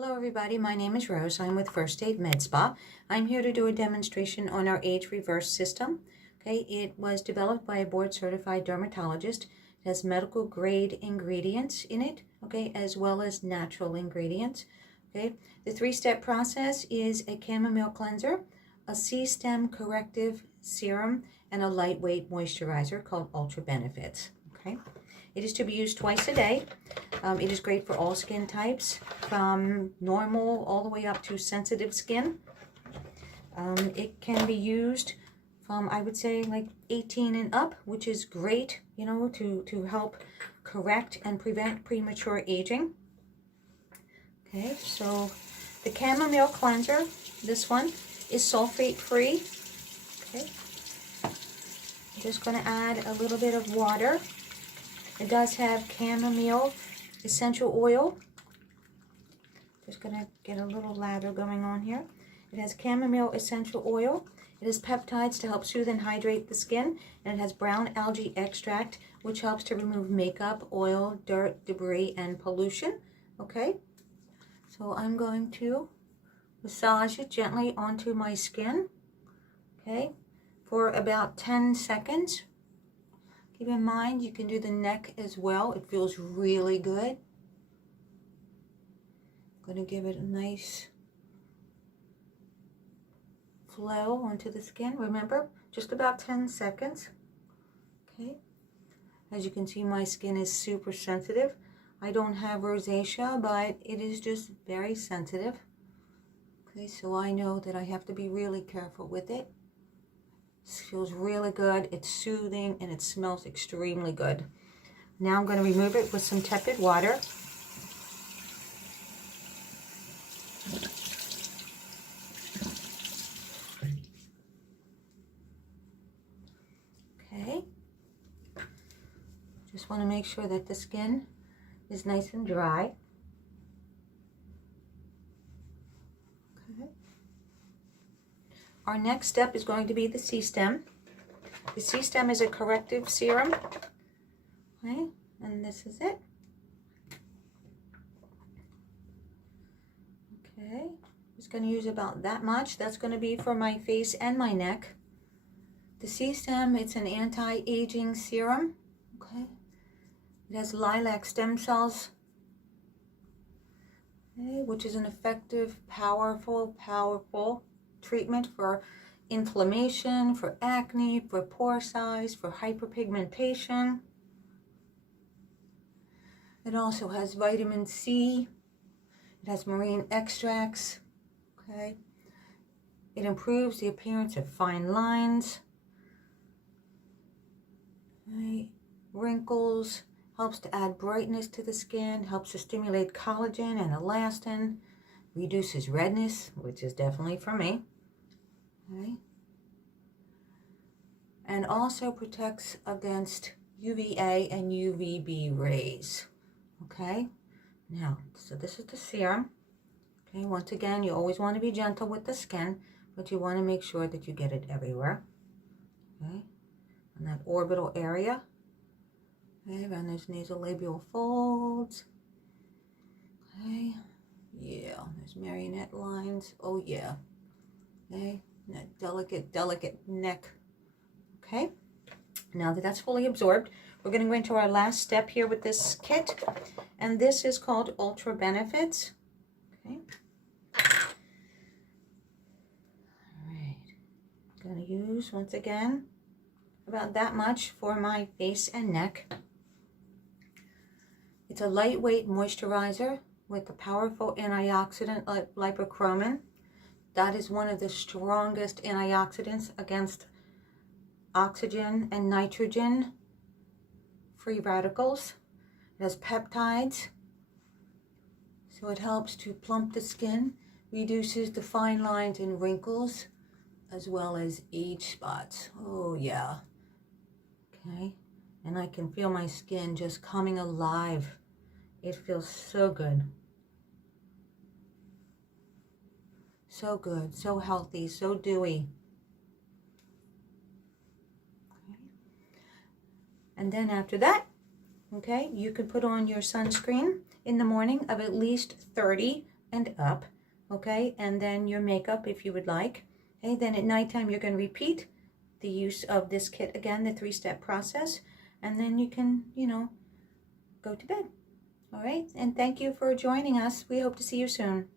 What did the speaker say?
Hello everybody, my name is Rose. I'm with First Aid Med Spa. I'm here to do a demonstration on our age reverse system. Okay, it was developed by a board certified dermatologist. It has medical grade ingredients in it, okay, as well as natural ingredients. Okay, the three-step process is a chamomile cleanser, a C-stem corrective serum, and a lightweight moisturizer called Ultra Benefits. Okay, it is to be used twice a day. It is great for all skin types, from normal all the way up to sensitive skin. It can be used from, I would say, like 18 and up, which is great, you know, to help correct and prevent premature aging. Okay, so the chamomile cleanser, this one, is sulfate-free. Okay, I'm just going to add a little bit of water. It does have chamomile essential oil. Just going to get a little lather going on here. It has chamomile essential oil. It has peptides to help soothe and hydrate the skin. And it has brown algae extract, which helps to remove makeup, oil, dirt, debris, and pollution. Okay, so I'm going to massage it gently onto my skin. Okay, for about 10 seconds. Keep in mind, you can do the neck as well. It feels really good. I'm going to give it a nice flow onto the skin. Remember, just about 10 seconds. Okay. As you can see, my skin is super sensitive. I don't have rosacea, but it is just very sensitive. Okay, so I know that I have to be really careful with it. It feels really good, it's soothing, and it smells extremely good. Now I'm going to remove it with some tepid water. Okay. Just want to make sure that the skin is nice and dry. Okay. Our next step is going to be the C-stem. The C-stem is a corrective serum. Okay, and this is it. Okay, just going to use about that much. That's going to be for my face and my neck. The C-stem, it's an anti-aging serum. Okay, it has lilac stem cells, okay, which is an effective, powerful treatment for inflammation, for acne, for pore size, for hyperpigmentation. It also has vitamin C. It has marine extracts. Okay. It improves the appearance of fine lines, okay, wrinkles, helps to add brightness to the skin, helps to stimulate collagen and elastin, reduces redness, which is definitely for me. Okay. And also protects against UVA and UVB rays. Okay, now, so this is the serum. Okay, once again, you always want to be gentle with the skin, but you want to make sure that you get it everywhere. Okay, in that orbital area. Okay, around those nasolabial folds. Okay, yeah, there's marionette lines. Oh yeah. Okay, that delicate neck. Okay, now that that's fully absorbed, we're going to go into our last step here with this kit, and this is called Ultra Benefits. Okay. All right. I'm going to use, once again, about that much for my face and neck. It's a lightweight moisturizer with the powerful antioxidant lipochromin. That is one of the strongest antioxidants against oxygen and nitrogen free radicals. It has peptides, so it helps to plump the skin, reduces the fine lines and wrinkles, as well as age spots. Oh yeah. Okay, and I can feel my skin just coming alive. It feels so good. So good, so healthy, so dewy. And then after that, okay, you can put on your sunscreen in the morning of at least 30 and up, okay? And then your makeup if you would like. Okay, then at nighttime you're going to repeat the use of this kit again, the 3-step process, and then you can, go to bed. All right, and thank you for joining us. We hope to see you soon.